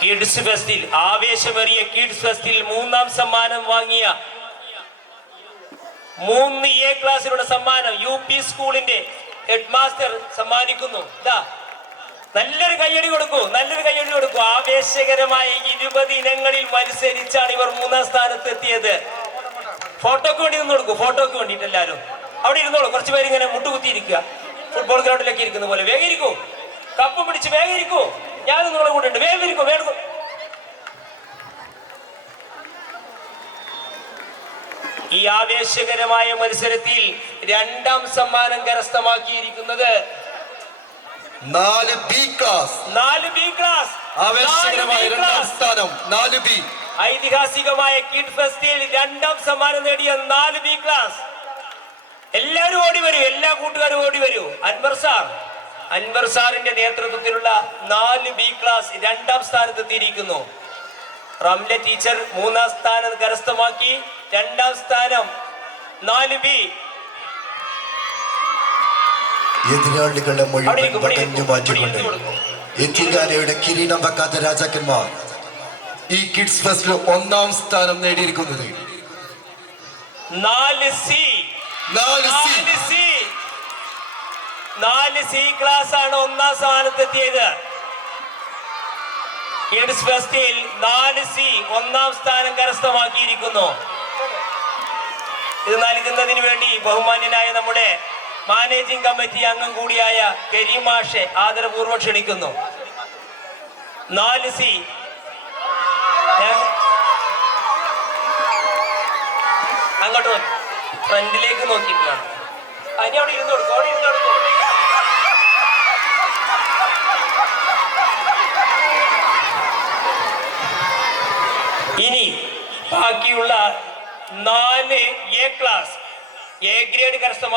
Kids ഫെസ്റ്റിൽ ആവേശമേറിയ kids ഫെസ്റ്റിൽ 3ാം സമ്മാനം വാങ്ങിയ 3 A ക്ലാസ്സിലുള്ള സമ്മാനം UP സ്കൂളിന്റെ ഹെഡ് മാസ്റ്റർ സമ്മാനിക്കുന്നു. നല്ലൊരു കയ്യടി കൊടുക്കൂ, നല്ലൊരു കയ്യടി കൊടുക്കൂ. ആവേശകരമായ 20 ഇനങ്ങളിൽ മത്സരിച്ചാണ് ഇവർ 3ാം സ്ഥാനത്ത് എത്തിയത്. ഫോട്ടോക്ക് വേണ്ടി നിന്ന് കൊടുക്കൂ, ഫോട്ടോക്ക് വേണ്ടിയിട്ട് എല്ലാവരും അവിടെ ഇരുന്നോളൂ. കുറച്ച് പേര് ഇങ്ങനെ മുട്ടുകുത്തിയിരിക്കുക, ഫുട്ബോൾ ഗ്രൗണ്ടിലൊക്കെ ഇരിക്കുന്ന പോലെ. വേഗം ഇരിക്കൂ, കപ്പ് പിടിച്ച് വേഗം ഇരിക്കൂ. ഞാൻ നിങ്ങളെ കൂടെ ഉണ്ട്, വേഗം ഇരിക്കൂ, വേഗം. ഈ ആവേശകരമായ മത്സരത്തിൽ 2ാം സമ്മാനം കരസ്ഥമാക്കിയിരിക്കുന്നത് 4B ക്ലാസ്. ആവേശകരമായ 2ാം സ്ഥാനം 4B. ഐതിഹാസികമായ കിഡ് ഫെസ്റ്റിൽ 2ാം സമ്മാനം നേടിയ 4B ക്ലാസ്. എല്ലാവരും ഓടി വരൂ, എല്ലാ കൂട്ടുകാരും ഓടി വരൂ. അൻവർ സാറിന്റെ നേതൃത്വത്തിലുള്ള 4B ക്ലാസ് 2ാം സ്ഥാനത്ത് എത്തിയിരിക്കുന്നു. റംല ടീച്ചർ 3ാം സ്ഥാനം കരസ്ഥമാക്കി. 2ാം സ്ഥാനം 4B. എതിരാളികളെ മുഴുവൻ പകഞ്ഞു മാറ്റിക്കൊണ്ട് എത്തിങ്കാനയുടെ കിരീടം വെക്കാത്ത രാജാക്കന്മാർ ഈ കിഡ്സ് ഫെസ്റ്റിൽ 1ാം സ്ഥാനം നേടിയിരിക്കുന്നത് 4C ക്ലാസ് ആണ് 1ാം സ്ഥാനത്തെത്തിയത്. കിഡ്സ് ഫെസ്റ്റിൽ 4C 1ാം സ്ഥാനം കരസ്ഥമാക്കിയിരിക്കുന്നു. ഇത് നൽകുന്നതിന് വേണ്ടി ബഹുമാന്യനായ നമ്മുടെ മാനേജിംഗ് കമ്മിറ്റി അംഗം കൂടിയായ കരീം മാഷെ ആദരപൂർവ്വം ക്ഷണിക്കുന്നു. 4C അങ്ങോട്ട് ഫ്രണ്ടിലേക്ക് നോക്കിയിട്ടാണ്. അതിന് അവിടെ ഇരുന്ന് കൊടുക്കും, അവിടെ ഇരുന്ന് കൊടുക്കും. ഇനി ബാക്കിയുള്ള 4A ക്ലാസ് A ഗ്രേഡ് കരസ്ഥമാക്കി